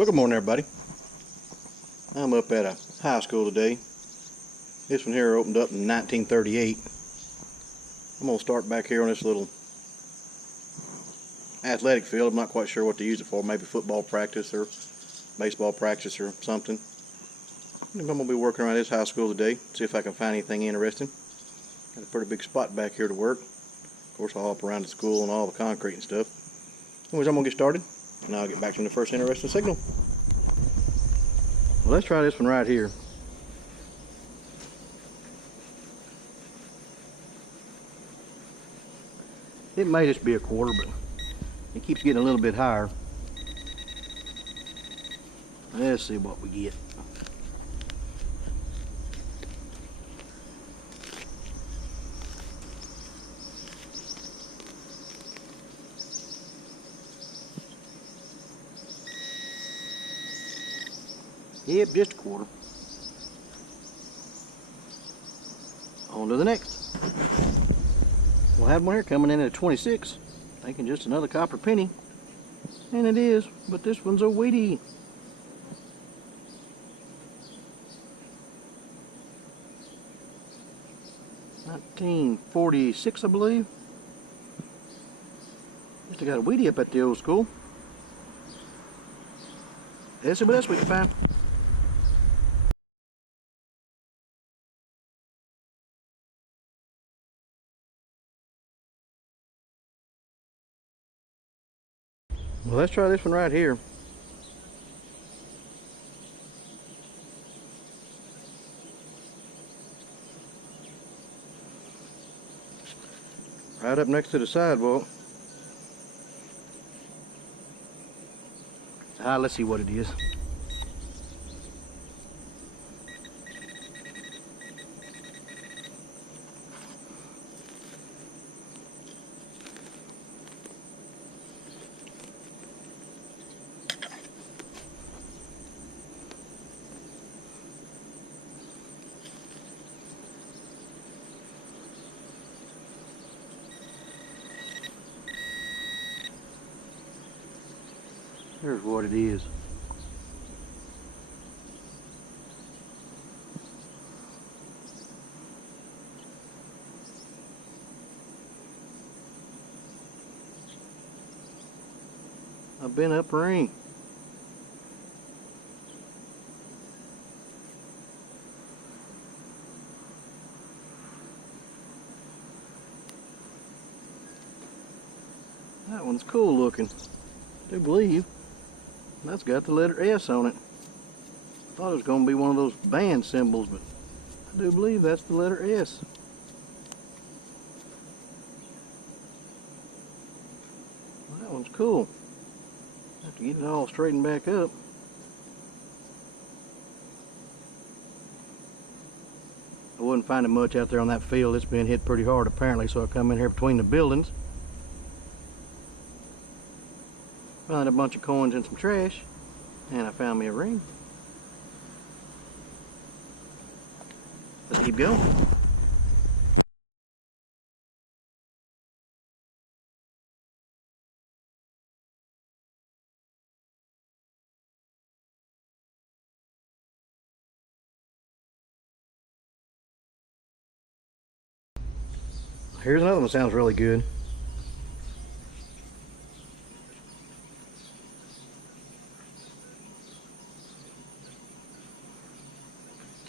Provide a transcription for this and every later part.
Well, good morning, everybody. I'm up at a high school today. This one here opened up in 1938. I'm going to start back here on this little athletic field. I'm not quite sure what to use it for. Maybe football practice or baseball practice or something. I'm going to be working around this high school today, see if I can find anything interesting. Got a pretty big spot back here to work. Of course, I'll hop around the school and all the concrete and stuff. Anyways, I'm going to get started, and I'll get back to you in the first interesting signal. Well, let's try this one right here. It may just be a quarter, but it keeps getting a little bit higher. Let's see what we get. Yep, just a quarter. On to the next. We'll have one here coming in at a 26. Thinking just another copper penny. And it is, but this one's a weedy. $1946, I believe. Just got a weedy up at the old school. Let's see what else we can find. Well, let's try this one right here. Right up next to the sidewalk. Let's see what it is. Here's what it is. I've been up ring. That one's cool looking, I do believe. That's got the letter S on it. I thought it was going to be one of those band symbols, but I do believe that's the letter S. Well, that one's cool. Have to get it all straightened back up. I wasn't finding much out there on that field. It's been hit pretty hard apparently, so I come in here between the buildings. Found a bunch of coins and some trash, and I found me a ring. Let's keep going. Here's another one that sounds really good.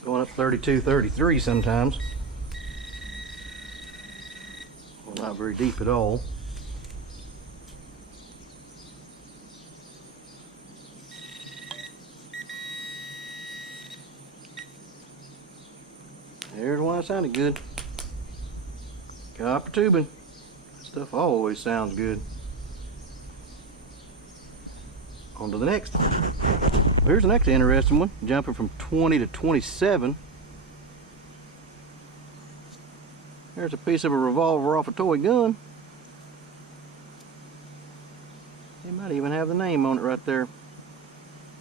Going up 32, 33 sometimes. Well, not very deep at all. There's one that sounded good. Copper tubing. That stuff always sounds good. On to the next. Here's the next interesting one, jumping from 20 to 27. There's a piece of a revolver off a toy gun. They might even have the name on it right there.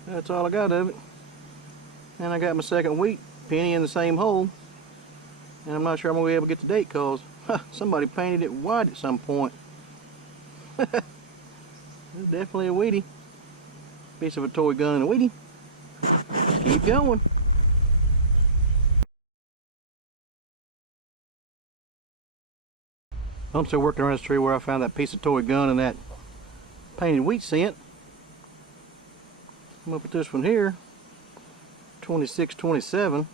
That's all I got of it. And I got my second wheat penny in the same hole. And I'm not sure I'm going to be able to get the date because somebody painted it white at some point. It's definitely a weedy. Piece of a toy gun and a weedie. Keep going. I'm still working around this tree where I found that piece of toy gun and that painted wheat cent. I'm up at this one here, 2627,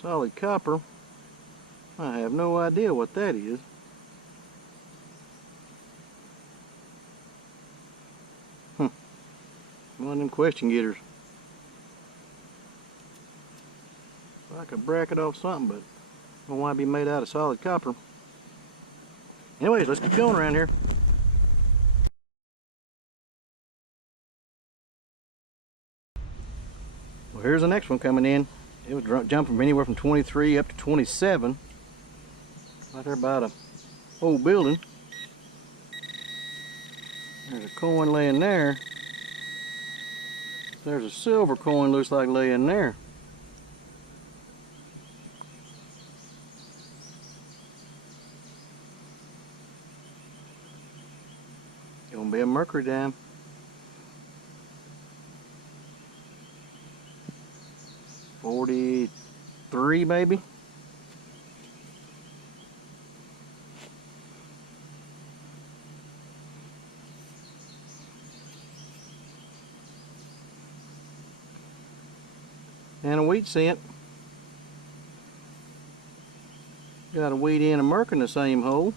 solid copper. I have no idea what that is. One of them question getters. Like a bracket off something, but I don't want to be made out of solid copper. Anyways, let's keep going around here. Well, here's the next one coming in. It was jumping from anywhere from 23 up to 27. Right there by the old building. There's a coin laying there. There's a silver coin looks like laying there. Gonna be a Mercury dime. $43 maybe. And a wheat cent. Got a wheat and a Merc in the same hole.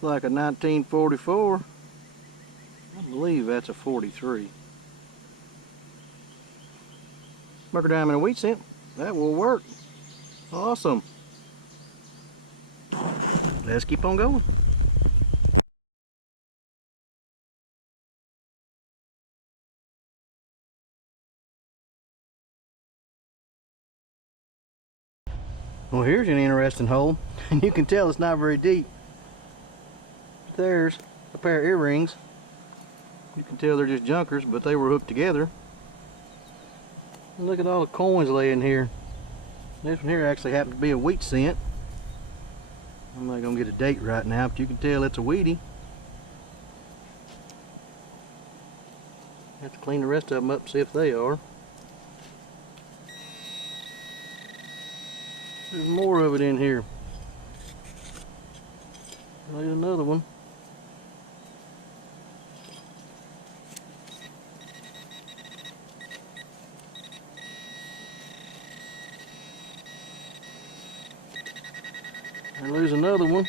Like a 1944. I believe that's a 43. Mercury dime and a wheat cent. That will work. Awesome. Let's keep on going. Well, here's an interesting hole, and you can tell it's not very deep. There's a pair of earrings. You can tell they're just junkers, but they were hooked together. And look at all the coins laying here. This one here actually happens to be a wheat cent. I'm not going to get a date right now, but you can tell it's a wheatie. Have to clean the rest of them up, see if they are. There's more of it in here. There's another one. And there's another one.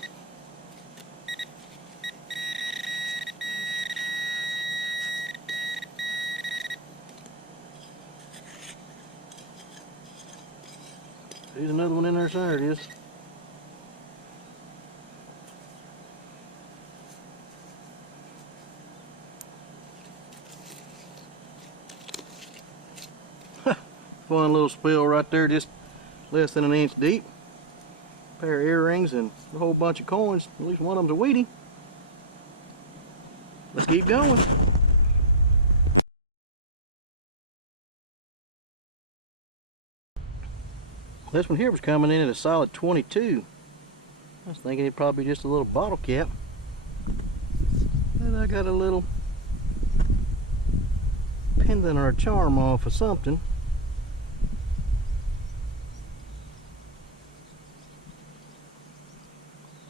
There's another one in there, so there it is. Fun little spill right there, just less than an inch deep. A pair of earrings and a whole bunch of coins. At least one of them's a wheatie. Let's keep going. This one here was coming in at a solid 22. I was thinking it'd probably be just a little bottle cap. And I got a little pendant or a charm off or something.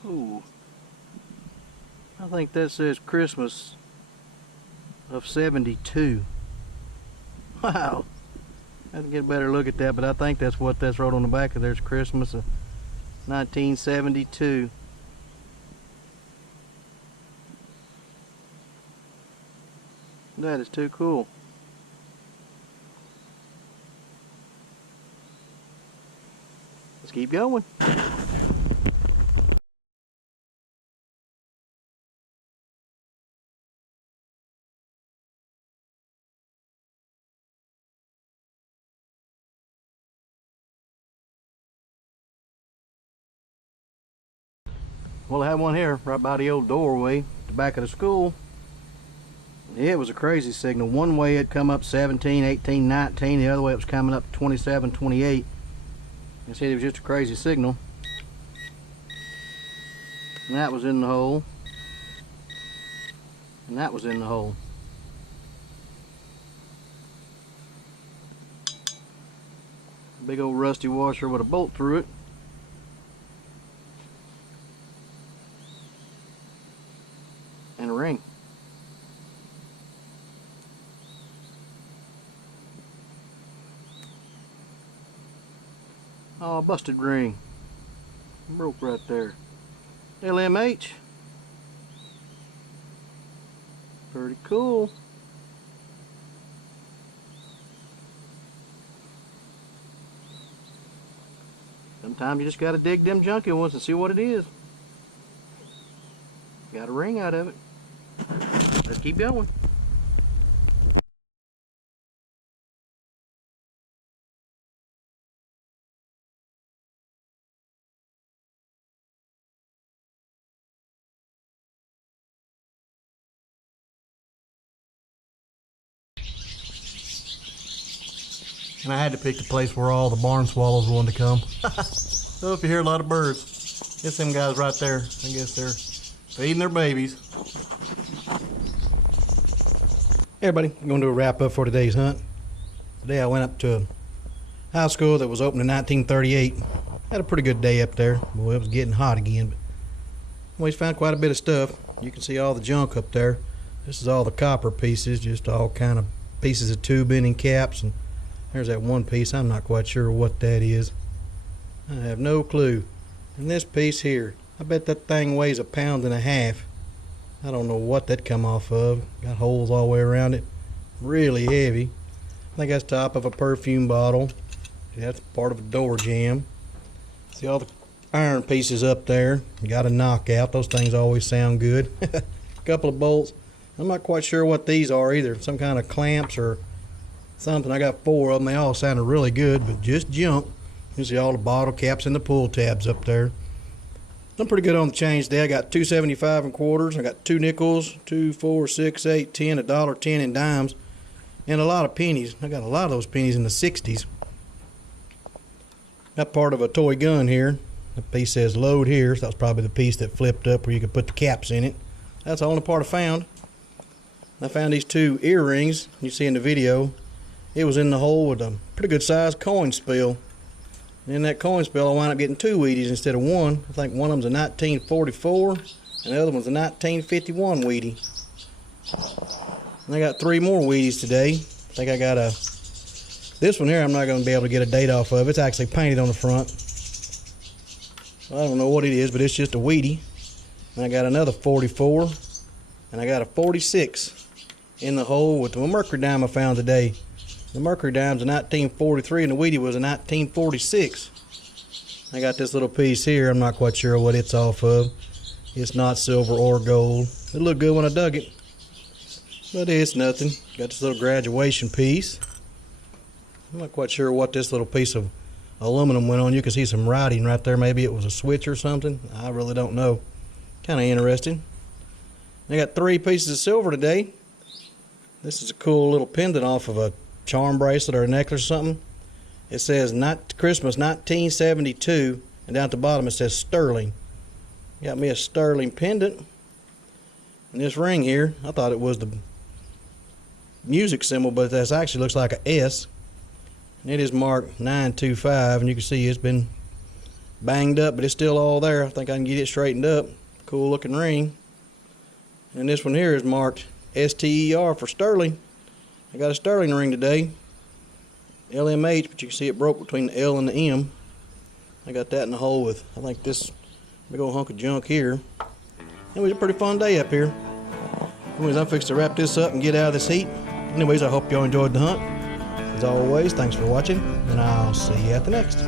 Ooh. I think that says Christmas of 72. Wow. I have to get a better look at that, but I think that's what that's wrote on the back of there's Christmas of 1972. That is too cool. Let's keep going. Well, I had one here right by the old doorway, the back of the school. It was a crazy signal. One way it come up 17, 18, 19. The other way it was coming up 27, 28. I said it was just a crazy signal. And that was in the hole. And that was in the hole. Big old rusty washer with a bolt through it. And a ring. Oh, busted ring. Broke right there. LMH. Pretty cool. Sometimes you just gotta dig them junky ones and see what it is. Got a ring out of it. Let's keep going. And I had to pick the place where all the barn swallows wanted to come. So if you hear a lot of birds, it's them guys right there. I guess they're feeding their babies. Hey everybody, I'm going to do a wrap up for today's hunt. Today I went up to a high school that was opened in 1938. Had a pretty good day up there. Boy, it was getting hot again, but always found quite a bit of stuff. You can see all the junk up there. This is all the copper pieces, just all kind of pieces of tubing and caps. And there's that one piece. I'm not quite sure what that is. I have no clue. And this piece here, I bet that thing weighs 1.5 pounds. I don't know what that come off of. Got holes all the way around it. Really heavy. I think that's the top of a perfume bottle. That's part of a door jamb. See all the iron pieces up there. You got a knockout. Those things always sound good. A couple of bolts. I'm not quite sure what these are either. Some kind of clamps or something. I got 4 of them. They all sounded really good, but just junk. You see all the bottle caps and the pull tabs up there. I'm pretty good on the change today. I got 2.75 in quarters. I got 2 nickels, 2, 4, 6, 8, 10, $1.10 in dimes, and a lot of pennies. I got a lot of those pennies in the 60s. Got part of a toy gun here. The piece says load here, so that's probably the piece that flipped up where you could put the caps in it. That's the only part I found. I found these 2 earrings you see in the video. It was in the hole with a pretty good sized coin spill. And in that coin spill I wound up getting 2 Wheaties instead of 1. I think one of them's a 1944 and the other one's a 1951 Wheatie. And I got 3 more Wheaties today. I think I got this one here I'm not going to be able to get a date off of. It's actually painted on the front. I don't know what it is, but it's just a Wheatie. And I got another 44 and I got a 46 in the hole with the Mercury dime I found today. The Mercury dime's a 1943 and the Wheatie was a 1946. I got this little piece here. I'm not quite sure what it's off of. It's not silver or gold. It looked good when I dug it, but it's nothing. Got this little graduation piece. I'm not quite sure what this little piece of aluminum went on. You can see some writing right there. Maybe it was a switch or something. I really don't know. Kind of interesting. I got 3 pieces of silver today. This is a cool little pendant off of a charm bracelet or a necklace or something. It says not Christmas 1972, and down at the bottom it says sterling. Got me a sterling pendant. And this ring here, I thought it was the music symbol, but that actually looks like a S. And it is marked 925, and you can see it's been banged up, but it's still all there. I think I can get it straightened up. Cool looking ring. And this one here is marked STER for sterling. I got a sterling ring today. LMH, but you can see it broke between the L and the M. I got that in the hole with, I think, this big old hunk of junk here. It was a pretty fun day up here. Anyways, I'm fixed to wrap this up and get out of this heat. Anyways, I hope y'all enjoyed the hunt. As always, thanks for watching, and I'll see you at the next.